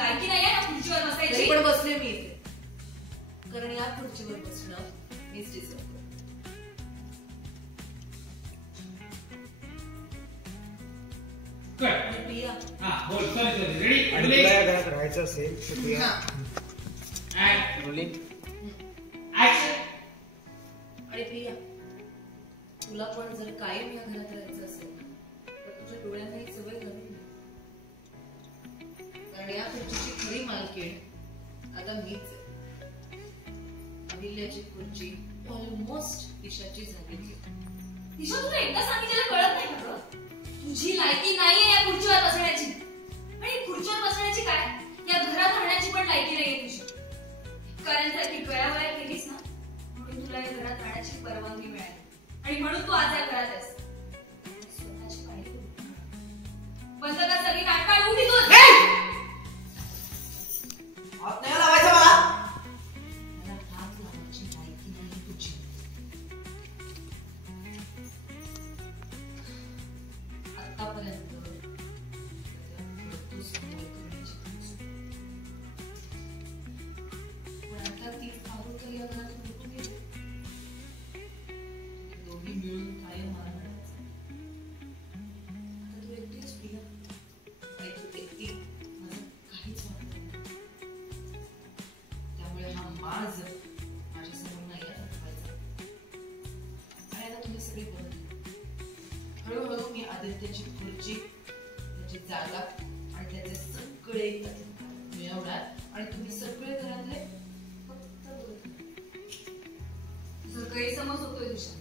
लायकी नाही आहे ना खुर्चीवर बसायची. पण बसले मी इथे, कारण या खुर्चीवर बसणं मीच डिझर्व करते. प्रिया, बोल. Sorry ready. आणि तुला या घरात राहायचं असेल तर प्रिया रोलिंग ऍक्शन. आणि प्रिया, तुला पण जर कायम या घरात राहायचं असेल तर तुझ्या डोळ्यांना ही सवय घालून घे, कारण या खुर्चीची खरी मालकीण आता मीच आहे. अहिल्याची खुर्ची ऑलमोस्ट ईशाची झालेली. ईशा, तुला एकदा सांगितलेलं कळत नाही का? तुझी लायकी नाहीये या खुर्चीवर बसण्याची. आणि खुर्चीवर बसण्याची काय, या घरात राहण्याची पण लायकी नाहीये तुझी. भिकाऱ्यांसारखी गयावया केलीस ना, म्हणून तुला या घरात राहण्याची परवानगी मिळाली आणि म्हणून तू आज या घरात आहेस. स्वतःची काळजी बंद कर, सगळी नाटकं उठ इथून. हात नाही लावायचा मला. मला हात लावायची लायकी नाही तुझी. आतापर्यंत दोघी मिळून कायम मला मिळायचं. आता तू एकटीच प्रिया, आणि तू एकटी माझं काहीच वाटत नाही. त्यामुळे हा माज माझ्यासमोर नाही आहे दाखवायचा. आणि आता तुम्ही सगळी बघत, हळूहळू मी आदित्यची खुर्ची, त्याची जागा आणि त्याचे सगळे अधिकार मिळवणार आणि तुम्ही सगळे घरातले फक्त बघत. तुझा गैरसमज होतोय दिशा.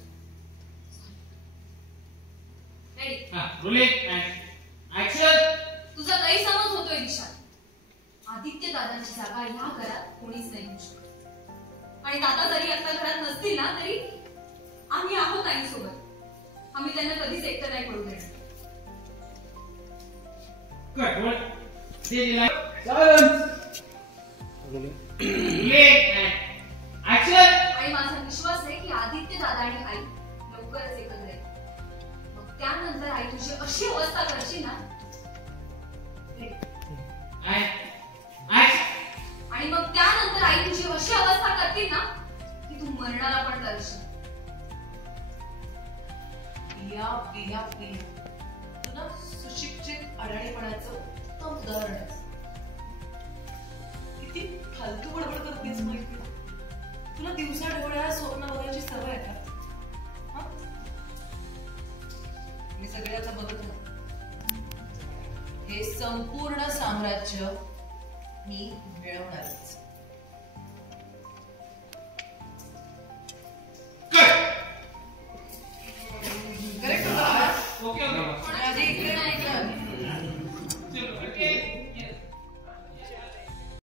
Rolling action. तुझा गैरसमज होतोय दिशा. आदित्य दादांची जागा ह्या घरात कोणीच नाही घेऊ शकत. आणि दादा जरी आता घरात नसतील ना तरी आम्ही आहोत ताईंसोबत. आम्ही त्यांना कधीच एकटं नाही पडू देणार. आणि माझा विश्वास आहे की आदित्य दादा आणि आई लवकरच एकत्र येतील. मग त्यानंतर आई तुझी अशी अवस्था करशील ना, आणि मग त्यानंतर आई तुझी अशी अवस्था करतील ना की तू मरणाला पण करशील. प्रिया प्रिया प्रिया, तू ना सुशिक्षित अडाणीपणाचं उत्तम उदाहरण आहेस. किती फालतू बडबड करतेस माहिती. तुला दिवसा डोळ्याला स्वप्न बघायची सवय आहे का? मी सगळ्याचं बघत राहतो. हे संपूर्ण साम्राज्य मी मिळवणारच.